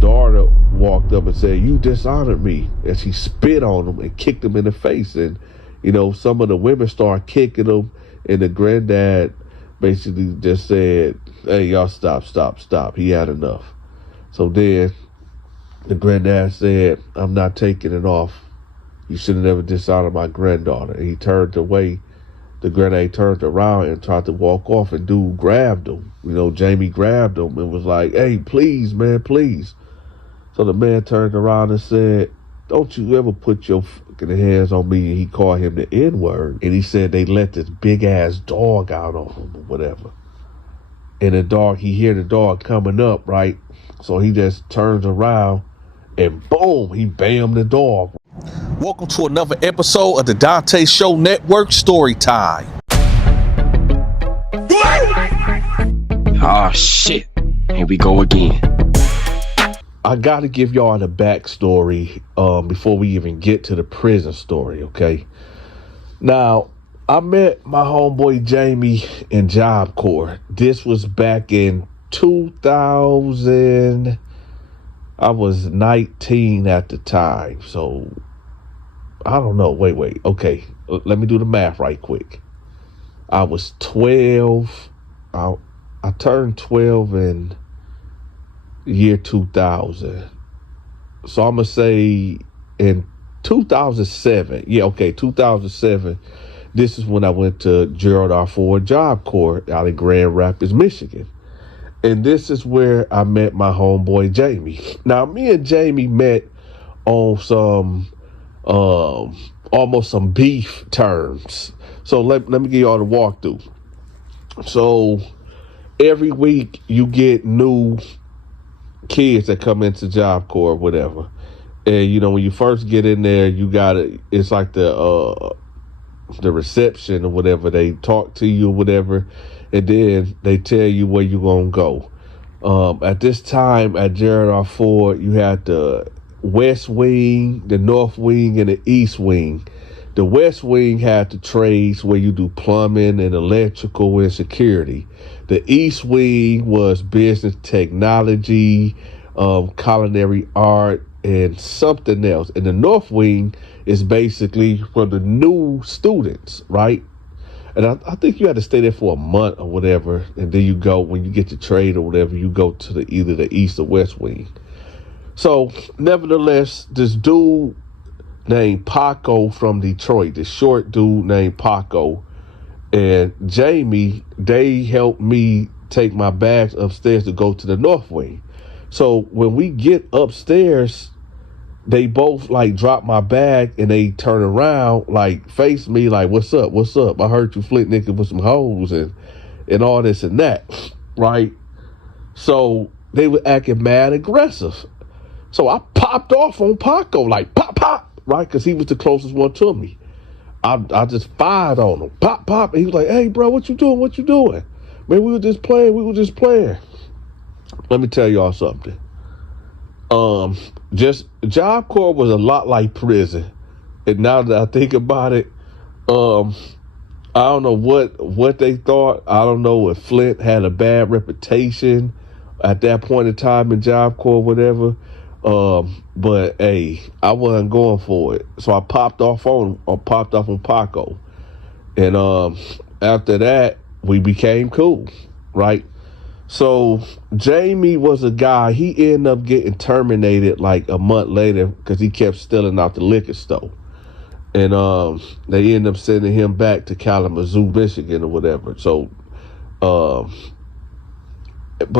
daughter walked up and said, "You dishonored me," and she spit on him and kicked him in the face. And some of the women started kicking him, and the granddad basically just said, "Hey, y'all stop. He had enough." So then the granddad said, "I'm not taking it off. You should have never dishonored my granddaughter." And he turned away. The granddad turned around and tried to walk off, and dude grabbed him. Jamie grabbed him and was like, "Hey, please, man, please." So the man turned around and said, "Don't you ever put your fucking hands on me." And he called him the N-word. And he said they let this big-ass dog out on him or whatever. And he hear the dog coming up, right? So he just turns around and boom, he bammed the dog. Welcome to another episode of the Donta Show Network Storytime. Oh shit, here we go again. I got to give y'all the backstory before we even get to the prison story, okay? Now, I met my homeboy Jamie in JobCore. This was back in 2000. I was 19 at the time, so I don't know. Wait. Okay, let me do the math right quick. I was 12. I turned 12 in year 2000. So I'm going to say in 2007. Yeah, okay, 2007. This is when I went to Gerald R. Ford JobCore out in Grand Rapids, Michigan. And this is where I met my homeboy Jamie. Now, me and Jamie met on some almost some beef terms. So let me give y'all the walkthrough. So every week you get new kids that come into JobCore or whatever. And when you first get in there, it's like the reception or whatever. They talk to you or whatever, and then they tell you where you're gonna go. At this time at Gerald R. Ford, you had the West Wing, the North Wing, and the East Wing. The West Wing had the trades where you do plumbing and electrical and security. The East Wing was business technology, culinary art, and something else. And the North Wing is basically for the new students, right? And I think you had to stay there for a month or whatever, and then you go, when you get your trade or whatever, you go to either the East or West Wing. So, nevertheless, this dude named Paco from Detroit, this short dude named Paco, and Jamie, they helped me take my bags upstairs to go to the North Wing. So, when we get upstairs, they both drop my bag and they turn around, face me what's up? I heard you flit nigga with some hoes and all this and that, right? So they were acting mad aggressive. So I popped off on Paco, pop, right? Because he was the closest one to me. I just fired on him, pop. And he was like, "Hey, bro, what you doing? Man, we were just playing. Let me tell y'all something. Just JobCore was a lot like prison, and now that I think about it, I don't know what they thought. I don't know if Flint had a bad reputation at that point in time in JobCore, whatever. But hey, I wasn't going for it, so I popped off on Paco, and after that we became cool, right? So Jamie was a guy, he ended up getting terminated a month later because he kept stealing out the liquor store. And they ended up sending him back to Kalamazoo, Michigan or whatever. So, but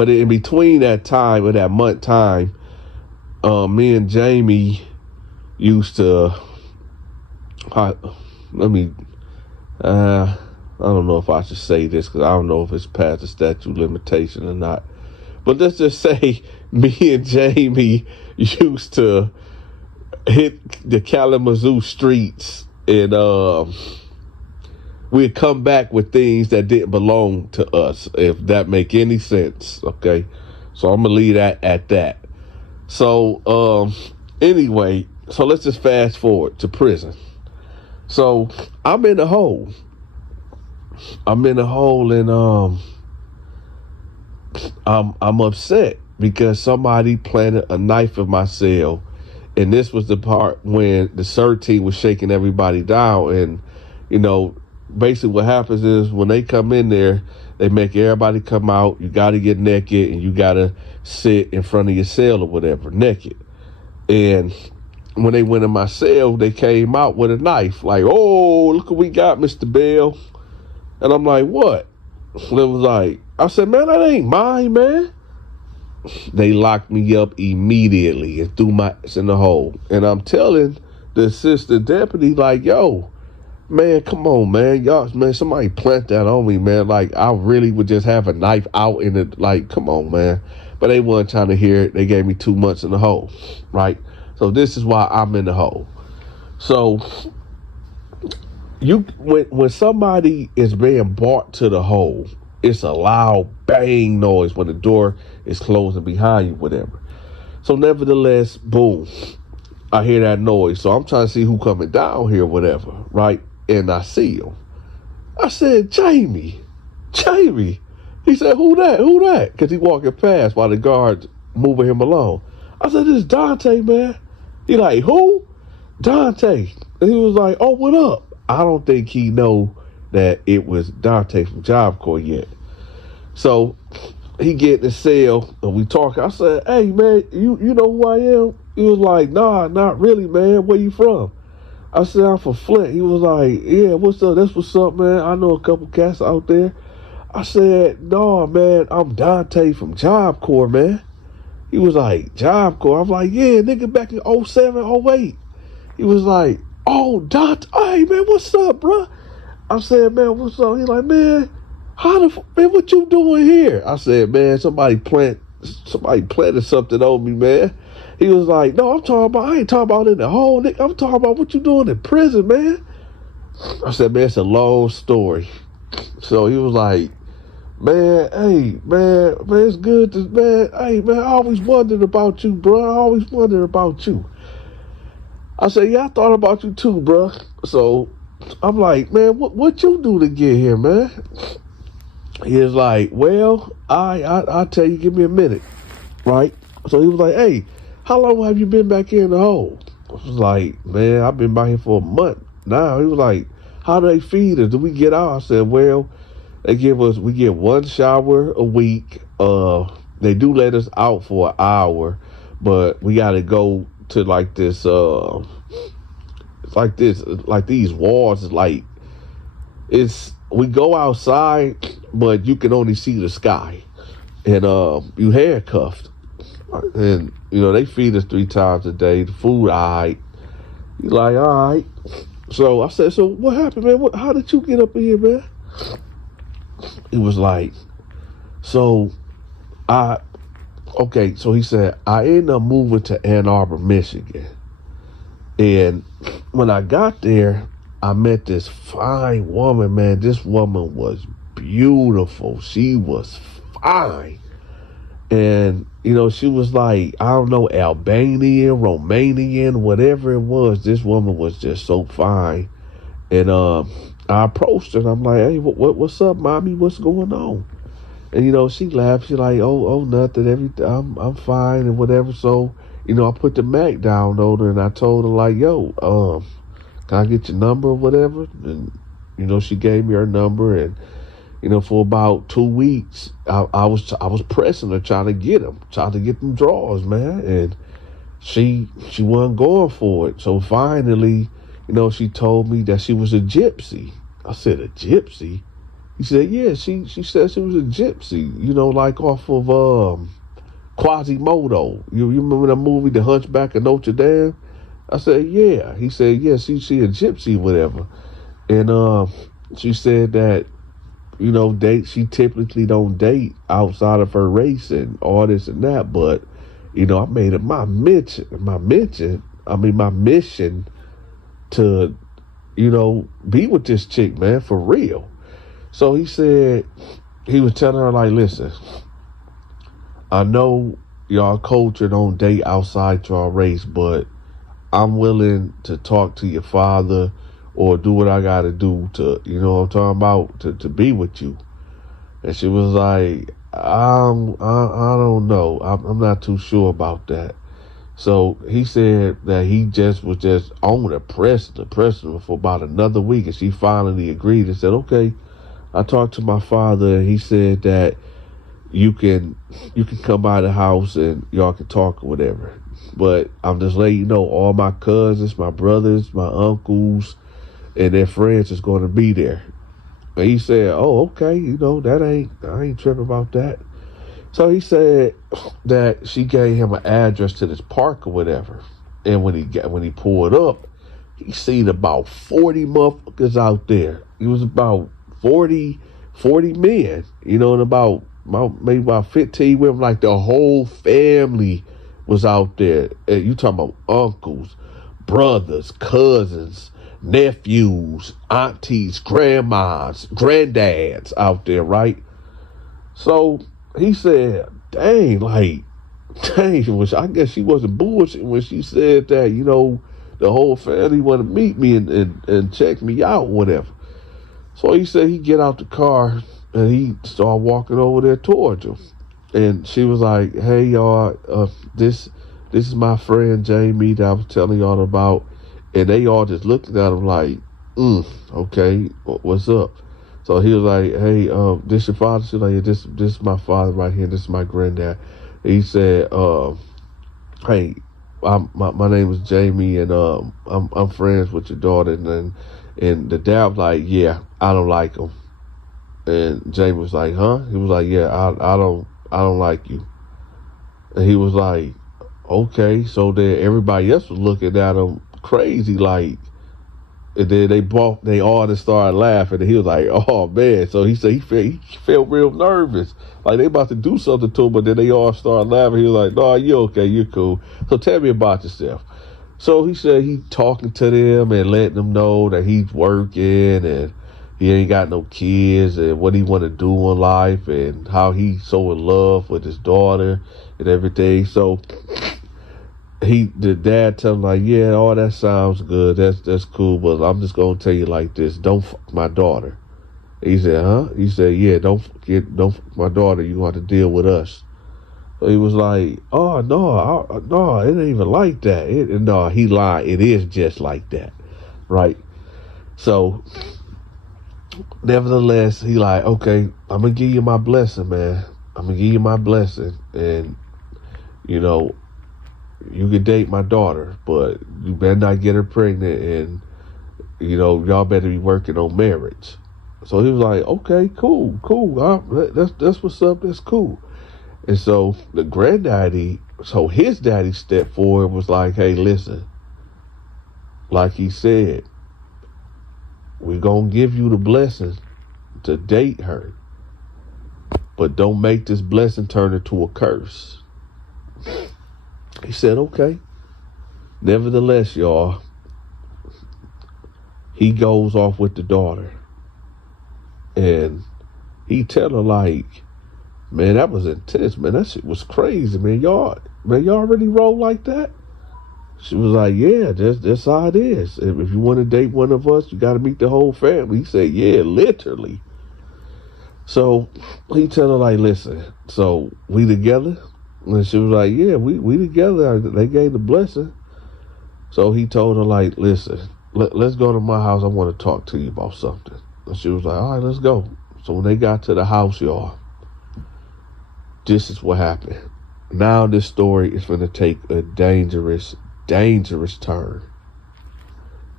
in between that time, or that month time, me and Jamie used to, I don't know if I should say this because I don't know if it's past the statute of limitation or not. But let's just say me and Jamie used to hit the Kalamazoo streets, and we'd come back with things that didn't belong to us, if that make any sense, okay? So I'm going to leave that at that. So anyway, so let's just fast forward to prison. So I'm in the hole. And I'm upset. because somebody planted a knife in my cell. And this was the part when the CERT team was shaking everybody down. And, basically what happens is when they come in there, they make everybody come out. You got to get naked and you got to sit in front of your cell or whatever, naked. And when they went in my cell, they came out with a knife. Like, oh, look what we got, Mr. Bell. And I'm like, what? And it was like, I said, man, that ain't mine, man. They locked me up immediately and threw my ass in the hole. And I'm telling the assistant deputy, like, yo, man, come on, man. Y'all, man, somebody plant that on me, man. Like, I really would just have a knife out in it. Like, come on, man. But they weren't trying to hear it. They gave me 2 months in the hole, right? So this is why I'm in the hole. So when somebody is being brought to the hole, it's a loud bang noise when the door is closing behind you, whatever. So nevertheless, boom, I hear that noise. So I'm trying to see who coming down here, whatever, right? And I see him. I said, Jamie. He said, who that? Because he walking past while the guard's moving him along. I said, this is Donta, man. He like, who? Donta. And he was like, oh, what up? I don't think he know that it was Donta from JobCore yet. So he get in the cell and we talk. I said, hey, man, you know who I am? He was like, nah, not really, man. Where you from? I said, I'm from Flint. He was like, yeah, what's up? That's what's up, man. I know a couple cats out there. I said, no, man, I'm Donta from JobCore, man. He was like, JobCore? I'm like, yeah, nigga, back in 07, 08. He was like, oh, Donta, hey, man, what's up, bro? I said, man, what's up? He like, man, man, what you doing here? I said, man, somebody planted something on me, man. He was like, no, I ain't talking about in the hole, nigga. I'm talking about what you doing in prison, man. I said, man, it's a long story. So he was like, man, hey, man, it's good to, man, hey, man, I always wondered about you, bro. I always wondered about you. I said, yeah, I thought about you too, bro. So I'm like, man, what you do to get here, man? He was like, well, I'll tell you, give me a minute, right? So he was like, hey, how long have you been back here in the hole? I was like, man, I've been back here for a month now. He was like, how do they feed us? Do we get out? I said, well, we get one shower a week. They do let us out for an hour, but we got to go to like this, like these walls. We go outside, but you can only see the sky, and you handcuffed, and they feed us 3 times a day. The food, all right. You like, all right. So I said, so what happened, man? How did you get up in here, man? He was like, so he said, I ended up moving to Ann Arbor, Michigan. And when I got there, I met this fine woman, man. This woman was beautiful. She was fine. And, she was like, I don't know, Albanian, Romanian, whatever it was. This woman was just so fine. And I approached her and I'm like, hey, what's up, mommy? What's going on? And, she laughed. She's like, oh, nothing. I'm fine and whatever. So, I put the Mac down on her and I told her like, yo, can I get your number or whatever? And, she gave me her number and, for about 2 weeks, I was pressing her, trying to get them drawers, man. And she wasn't going for it. So finally, she told me that she was a gypsy. I said, a gypsy? He said, yeah, she said she was a gypsy, like off of Quasimodo. You remember that movie, The Hunchback of Notre Dame? I said, yeah. He said, yeah, she a gypsy, whatever. And she said that, she typically don't date outside of her race and all this and that. But, I made it my mission to, be with this chick, man, for real. So he said, he was telling her, like, listen, I know y'all culture don't date outside your race, but I'm willing to talk to your father or do what I got to do to, what I'm talking about, to be with you. And she was like, I don't know. I'm not too sure about that. So he said that he just was just on her, pressing her for about another week. And she finally agreed and said, okay, I talked to my father and he said that you can come by the house and y'all can talk or whatever. But I'm just letting you know, all my cousins, my brothers, my uncles, and their friends is going to be there. And he said, oh, okay, I ain't tripping about that. So he said that she gave him an address to this park or whatever. And when he pulled up, he seen about 40 motherfuckers out there. It was about 40 men, and maybe about 15 women, like the whole family was out there. And you talking about uncles, brothers, cousins, nephews, aunties, grandmas, granddads out there, right? So he said, dang, I guess she wasn't bullshitting when she said that, the whole family want to meet me and check me out, whatever. So he said he get out the car and he started walking over there towards her. And she was like, hey, y'all, this is my friend Jamie that I was telling y'all about. And they all just looked at him like, okay, what's up? So he was like, hey, this your father? She was like, this is my father right here. This is my granddad. He said, hey, my name is Jamie, and I'm friends with your daughter. And the dad was like, yeah, I don't like him. And Jamie was like, huh? He was like, yeah, I don't like you. And he was like, okay. So then everybody else was looking at him crazy, like. And then they all just started laughing, and he was like, oh man. So he said he felt real nervous, like they about to do something to him, but then they all started laughing. He was like, no, you okay, you're cool. So tell me about yourself. So he said he talking to them and letting them know that he's working and he ain't got no kids and what he want to do in life and how he's so in love with his daughter and everything. So the dad tell him like, yeah, all that sounds good. That's cool, but I'm just gonna tell you like this: don't fuck my daughter. He said, huh? He said, yeah, don't fuck my daughter. You gonna have to deal with us. So he was like, oh no, it ain't even like that. No, he lied. It is just like that, right? So, nevertheless, he like, okay, I'm gonna give you my blessing, man. I'm gonna give you my blessing, and you can date my daughter, but you better not get her pregnant, and y'all better be working on marriage. So he was like, okay, cool. That's what's up. That's cool. And so his daddy stepped forward and was like, hey, listen, like he said, we're gonna give you the blessing to date her, but don't make this blessing turn into a curse. He said, okay. Nevertheless, y'all, he goes off with the daughter. And he tell her like, man, that was intense, man. That shit was crazy, man. Y'all really roll like that? She was like, yeah, that's how it is. If you want to date one of us, you got to meet the whole family. He said, yeah, literally. So he tell her like, listen, so we together? And she was like, yeah, we together. They gave the blessing. So he told her, like, listen, let's go to my house. I want to talk to you about something. And she was like, all right, let's go. So when they got to the house, y'all, this is what happened. Now this story is going to take a dangerous turn.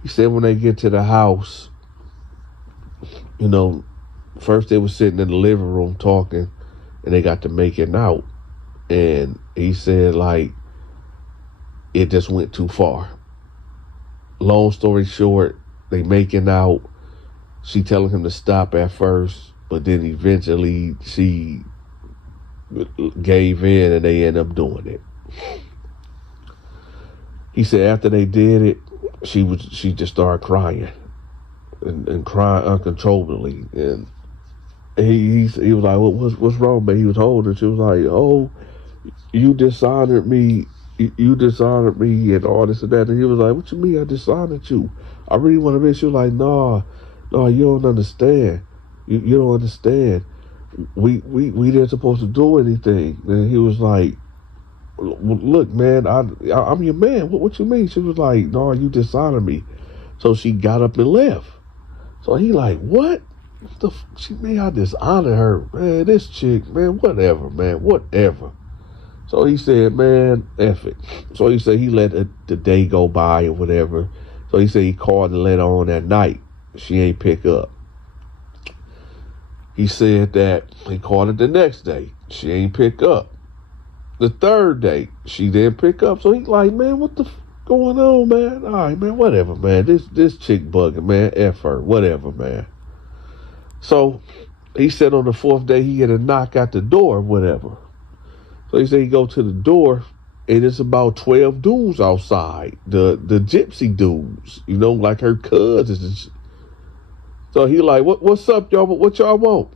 He said when they get to the house, first they were sitting in the living room talking, and they got to making out. And he said, like, it just went too far. Long story short, they making out. She telling him to stop at first, but then eventually she gave in and they ended up doing it. He said after they did it, she just started crying and crying uncontrollably. And he was like, what's wrong, man? He was holding her. She was like, oh, you dishonored me. You dishonored me and all this and that. And he was like, what you mean I dishonored you? I really want to be. She was like, no, you don't understand. You don't understand. we didn't supposed to do anything. And he was like, well, look, man, I'm your man. What you mean? She was like, no, you dishonor me. So she got up and left. So he like, what? She mean I dishonor her, man? This chick, man, whatever, man, whatever. So he said, man, F it. So he said he let the day go by or whatever. So he said he called and let her on that night. She ain't pick up. He said that he called it the next day. She ain't pick up. The third day, she didn't pick up. So he like, man, what the going on, man? All right, man, whatever, man. This chick bugging, man. F her, whatever, man. So he said on the fourth day he had a knock at the door, whatever. So he said he go to the door, and it's about 12 dudes outside. The gypsy dudes, you know, like her cousins. So he like, what's up, y'all? What y'all want?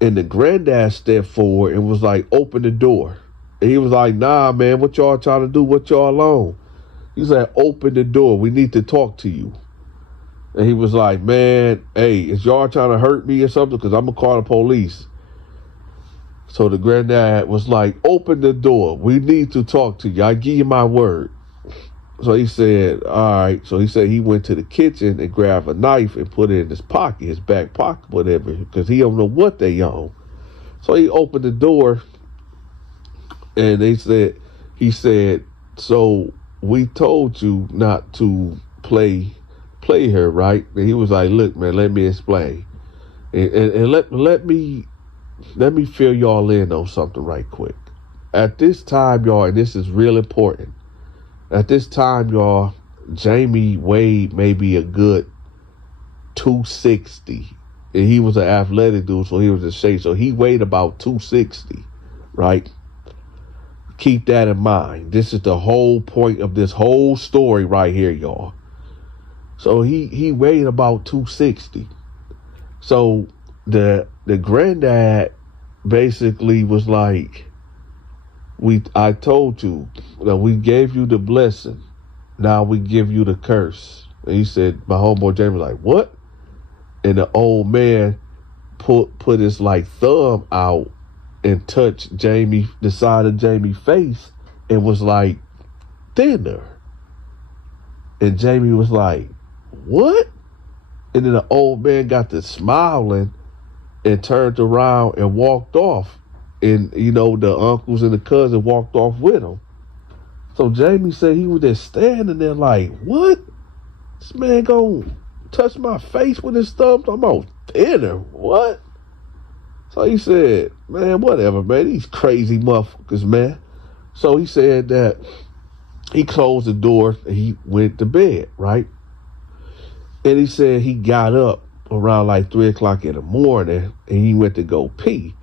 And the granddad stepped forward and was like, open the door. And he was like, nah, man, what y'all trying to do? What y'all on? He said, open the door. We need to talk to you. And he was like, man, hey, is y'all trying to hurt me or something? Because I'm going to call the police. So the granddad was like, open the door. We need to talk to you. I give you my word. So he said, all right. So he said he went to the kitchen and grabbed a knife and put it in his pocket, his back pocket, whatever, because he don't know what they on. So he opened the door, and he said, so we told you not to play her, right? And he was like, look, man, let me explain. And let me fill y'all in on something right quick. At this time, y'all, and this is real important. At this time, y'all, Jamie weighed maybe a good 260. And he was an athletic dude, so he was in shape. So he weighed about 260, right? Keep that in mind. This is the whole point of this whole story right here, y'all. So he weighed about 260. So the granddad basically was like, I told you that we gave you the blessing. Now we give you the curse. And he said, my homeboy Jamie was like, what? And the old man put his like thumb out and touched the side of Jamie's face, and was like, thinner. And Jamie was like, what? And then the old man got to smiling and turned around and walked off. And, you know, the uncles and the cousin walked off with him. So Jamie said he was just standing there like, what? This man gonna touch my face with his thumb? I'm on thinner. What? So he said, man, whatever, man. These crazy motherfuckers, man. So he said that he closed the door and he went to bed, right? And he said he got up around like 3 o'clock in the morning and he went to go pee.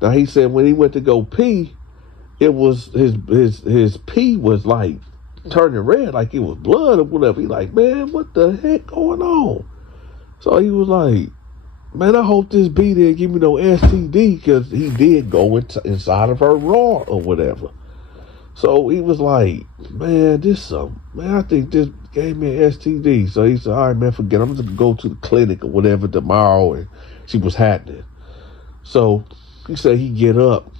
Now he said when he went to go pee, it was his pee was like turning red, like it was blood or whatever. He like, man, what the heck going on? So he was like, man, I hope this B didn't give me no STD, because he did go inside of her raw or whatever. So he was like, man, I think this gave me an STD. So he said, all right, man, forget it. I'm just going to go to the clinic or whatever tomorrow and see what's happening. So he said he get up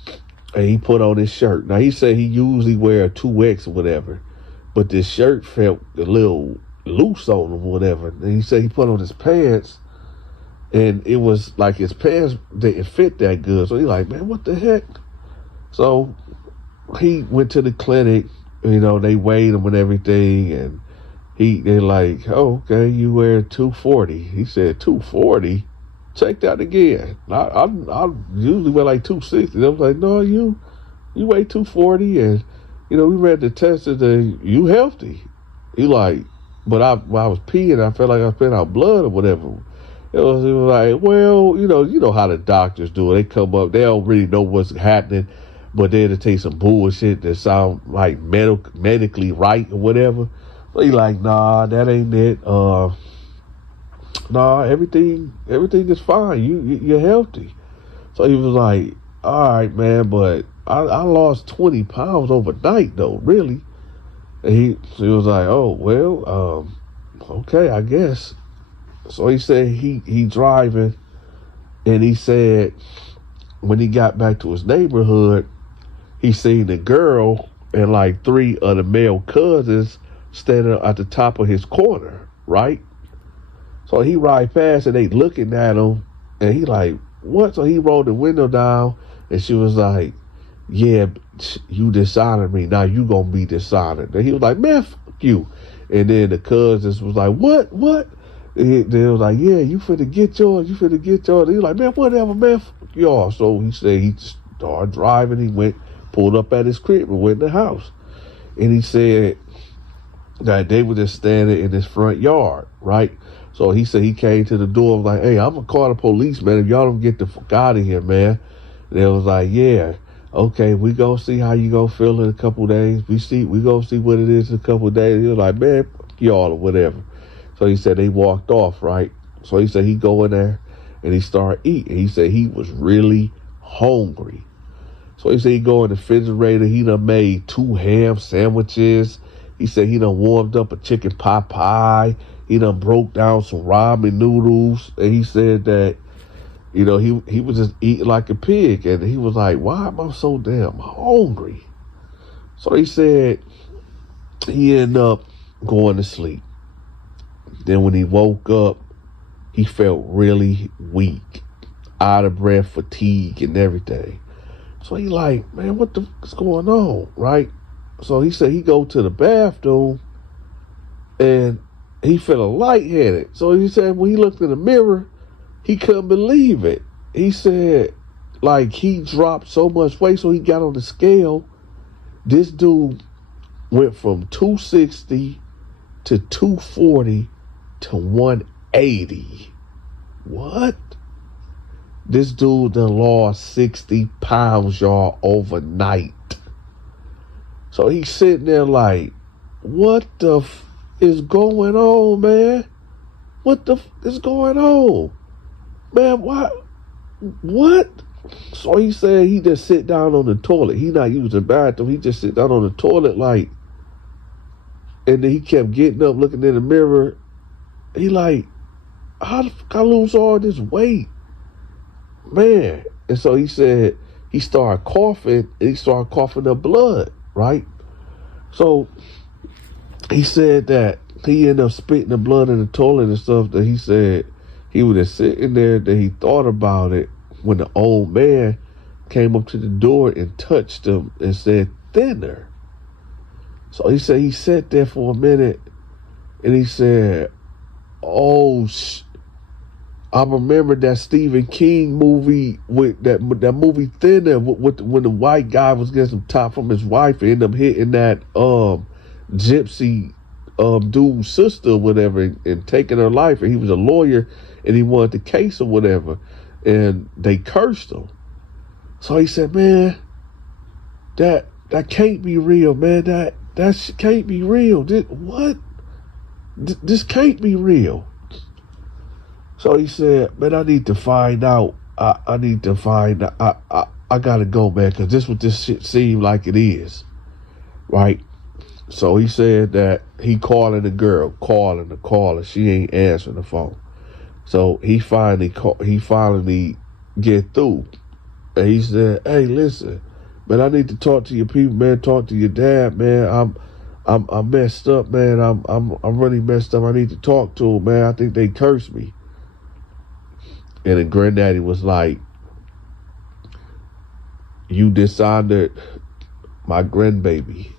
and he put on his shirt. Now, he said he usually wear a 2X or whatever, but this shirt felt a little loose on him or whatever. And he said he put on his pants, and it was like his pants didn't fit that good. So he like, man, what the heck? So he went to the clinic, you know, they weighed him and everything, and they like, oh, okay, you wear 240. He said, 240? Check that again. I usually wear like 260. I was like, no, you weigh 240, and, you know, we read the test and you healthy. He like, but when I was peeing, I felt like I was spitting out blood or whatever. It was like, well, you know how the doctors do it. They come up, they don't really know what's happening, but they'll take some bullshit that sound like medically right or whatever. So he like, nah, that ain't it. Nah, everything is fine. You're healthy. So he was like, all right, man, but I lost 20 pounds overnight though, really. And he was like, oh, well, okay, I guess. So he said he driving, And he said when he got back to his neighborhood, he seen the girl and like three of the male cousins standing at the top of his corner, right? So he ride past and they looking at him, and he like, what? So he rolled the window down, and she was like, yeah, you dishonored me. Now you gonna be dishonored. And he was like, man, fuck you. And then the cousins was like, what? And they was like, yeah, you finna get yours. And he was like, man, whatever, man, fuck y'all. So he said he started driving. He pulled up at his crib and went in the house. And he said that they were just standing in his front yard, right? So he said he came to the door, was like, hey, I'm gonna call the police, man, if y'all don't get the fuck out of here, man. And they was like, yeah, okay, we gonna see how you gonna feel in a couple days. We gonna see what it is in a couple days. He was like, man, fuck y'all or whatever. So he said they walked off, right? So he said he go in there and he started eating. He said he was really hungry. So he said he go in the refrigerator. He done made 2 ham sandwiches. He said he done warmed up a chicken pot pie. He done broke down some ramen noodles. And he said that, you know, he was just eating like a pig. And he was like, why am I so damn hungry? So he said he ended up going to sleep. Then when he woke up, he felt really weak, out of breath, fatigue, and everything. So he like, man, what the fuck is going on, right? So he said he go to the bathroom and he felt lightheaded. So he said when he looked in the mirror, he couldn't believe it. He said like he dropped so much weight, so he got on the scale. This dude went from 260 to 240 to 180. What? This dude done lost 60 pounds, y'all, overnight. So he's sitting there like, what the is going on, man? What the is going on? Man, what? So he said he just sit down on the toilet. He not using the bathroom. He just sit down on the toilet like, and then he kept getting up, looking in the mirror. He like, how the fuck I lose all this weight? Man. And so he said he started coughing, and he started coughing up blood, right? So he said that he ended up spitting the blood in the toilet and stuff. That he said he was just sitting there, that he thought about it when the old man came up to the door and touched him and said, thinner. So he said he sat there for a minute and he said, oh, I remember that Stephen King movie with that movie Thinner with when the white guy was getting some top from his wife and ended up hitting that gypsy dude's sister or whatever and taking her life, and he was a lawyer and he wanted the case or whatever, and they cursed him. So he said, man, that can't be real, man. That can't be real. This can't be real. So he said, man, I need to find out. I need to find out. I gotta go, man, because this what this shit seemed like it is. Right? So he said that he calling the girl, calling the caller. She ain't answering the phone. So he finally get through. And he said, hey, listen, man, I need to talk to your people, man, talk to your dad, man. I'm messed up, man. I'm really messed up. I need to talk to him, man. I think they cursed me. And then granddaddy was like, you dishonored my grandbaby.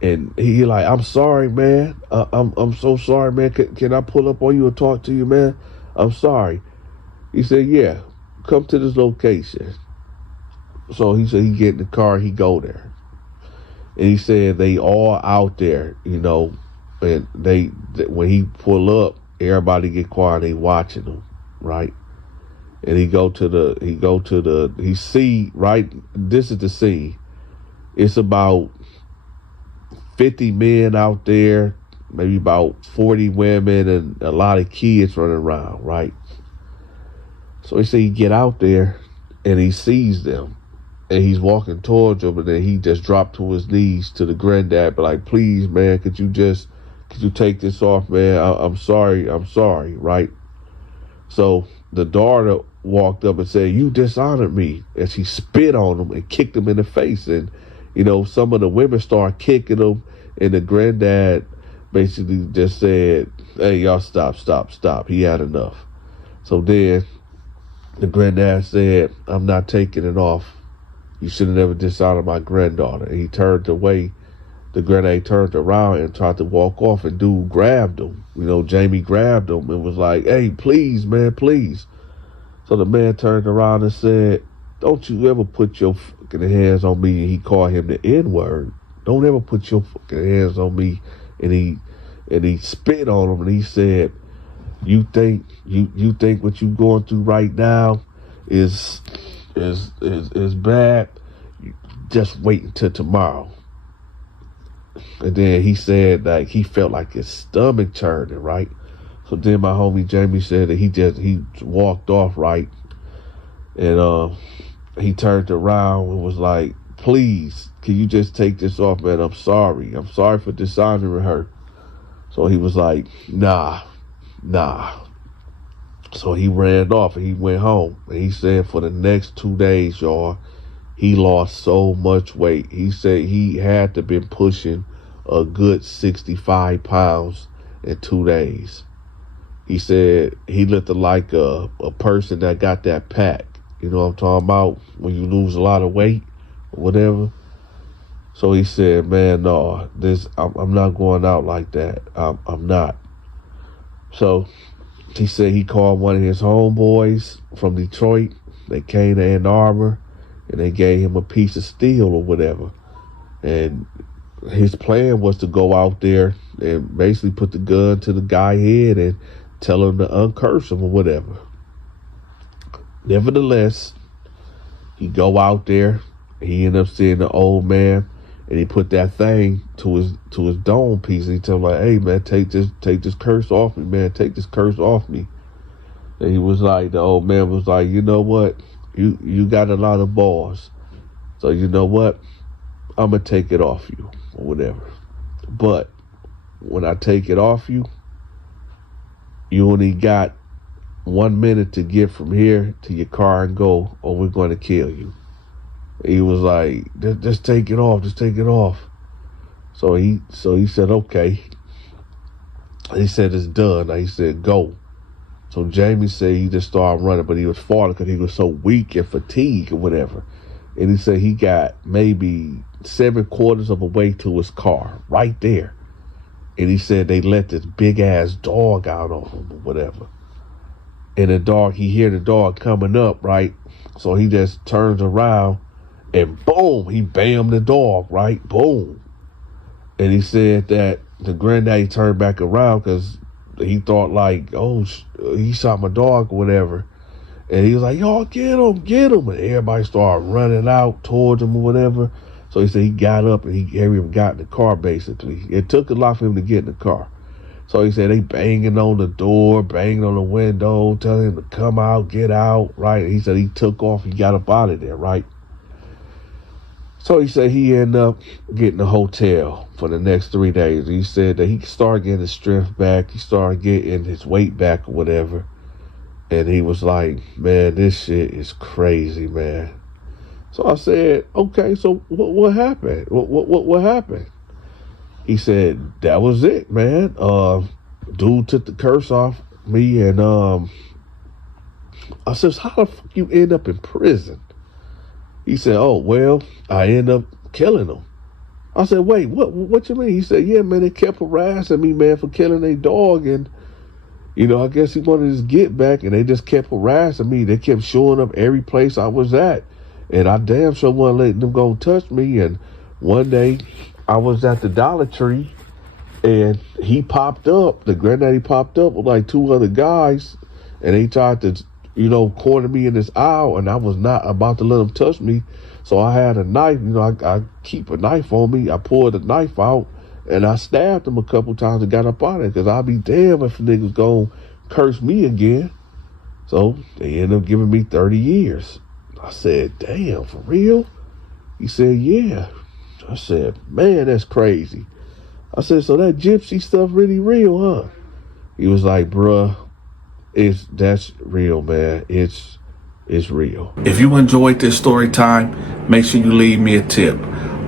And he like, I'm sorry, man. I'm so sorry, man. Can I pull up on you and talk to you, man? I'm sorry. He said, yeah, come to this location. So he said he get in the car, he go there. And he said they all out there, you know, and when he pull up, everybody get quiet, they watching him, right? And he see, right, this is the scene. It's about 50 men out there, maybe about 40 women and a lot of kids running around, right? So he said he get out there and he sees them. And he's walking towards them, and then he just dropped to his knees to the granddad, but like, please, man, could you take this off, man? I'm sorry, right? So the daughter walked up and said, "You dishonored me," and she spit on him and kicked him in the face. And some of the women started kicking him, and the granddad basically just said, "Hey, y'all stop. He had enough." So then the granddad said, "I'm not taking it off. You should have never dishonored my granddaughter." And he turned away. The granddad turned around and tried to walk off, and dude grabbed him. Jamie grabbed him and was like, "Hey, please, man, please." So the man turned around and said, "Don't you ever put your fucking hands on me." And he called him the N-word. "Don't ever put your fucking hands on me." And he spit on him, and he said, you think what you going through right now is bad? Just wait until tomorrow. And then he said that he felt like his stomach churning, right? So then my homie Jamie said that he walked off, right? And he turned around and was like, "Please, can you just take this off, man? I'm sorry for dishonoring her." So he was like, nah. So he ran off and he went home. And he said for the next 2 days, y'all, he lost so much weight. He said he had to been pushing a good 65 pounds in 2 days. He said he looked like a person that got that pack. You know what I'm talking about? When you lose a lot of weight or whatever. So he said, "Man, no, I'm not going out like that. I'm not." So he said he called one of his homeboys from Detroit. They came to Ann Arbor, and they gave him a piece of steel or whatever. And his plan was to go out there and basically put the gun to the guy's head and tell him to uncurse him or whatever. Nevertheless, he go out there. He ended up seeing the old man, and he put that thing to his dome piece. And he told him like, "Hey man, take this curse off me, man. Take this curse off me." And he was like, the old man was like, "You know what? You got a lot of balls. So you know what? I'm gonna take it off you or whatever. But when I take it off you, you only got 1 minute to get from here to your car and go, or we're going to kill you." He was like, just take it off. Just take it off. So he said, okay. He said, it's done. He said, go. So Jamie said he just started running, but he was falling because he was so weak and fatigued or whatever. And he said he got maybe 7/4 of a way to his car right there. And he said they let this big ass dog out on him or whatever. And the dog, he hear the dog coming up, right? So he just turns around and boom, he bammed the dog, right? Boom. And he said that the granddaddy turned back around because he thought like, oh, he shot my dog or whatever. And he was like, y'all get him. And everybody started running out towards him or whatever. So he said he got up and he got in the car basically. It took a lot for him to get in the car. So he said they banging on the door, banging on the window, telling him to come out, get out, right? And he said he took off, he got up out of there, right? So he said he ended up getting a hotel for the next 3 days. He said that he started getting his strength back, he started getting his weight back or whatever. And he was like, man, this shit is crazy, man. So I said, okay, so what happened? What happened? He said, that was it, man. Dude took the curse off me, and I said, how the fuck you end up in prison? He said, oh, well, I end up killing him. I said, wait, what you mean? He said, yeah, man, they kept harassing me, man, for killing their dog, and I guess he wanted his get back, and they just kept harassing me. They kept showing up every place I was at, and I damn sure wasn't letting them go touch me. And one day, I was at the Dollar Tree, and he popped up. The granddaddy popped up with like 2 other guys, and they tried to, corner me in this aisle, and I was not about to let them touch me. So I had a knife. I keep a knife on me. I pulled the knife out, and I stabbed him a couple times and got up out of it, because I'll be damned if niggas gonna curse me again. So they ended up giving me 30 years. I said, damn, for real? He said, yeah. I said, man, that's crazy. I said, so that gypsy stuff really real, huh? He was like, bruh, that's real, man. It's real. If you enjoyed this story time, make sure you leave me a tip.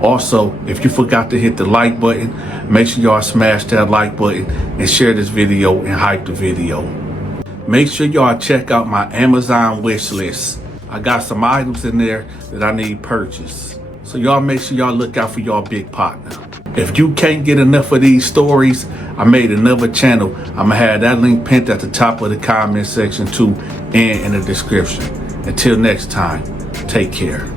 Also, if you forgot to hit the like button, make sure y'all smash that like button and share this video and hype the video. Make sure y'all check out my Amazon wish list. I got some items in there that I need purchased. So y'all make sure y'all look out for y'all big partner. If you can't get enough of these stories, I made another channel. I'm gonna have that link pinned at the top of the comment section too and in the description. Until next time, take care.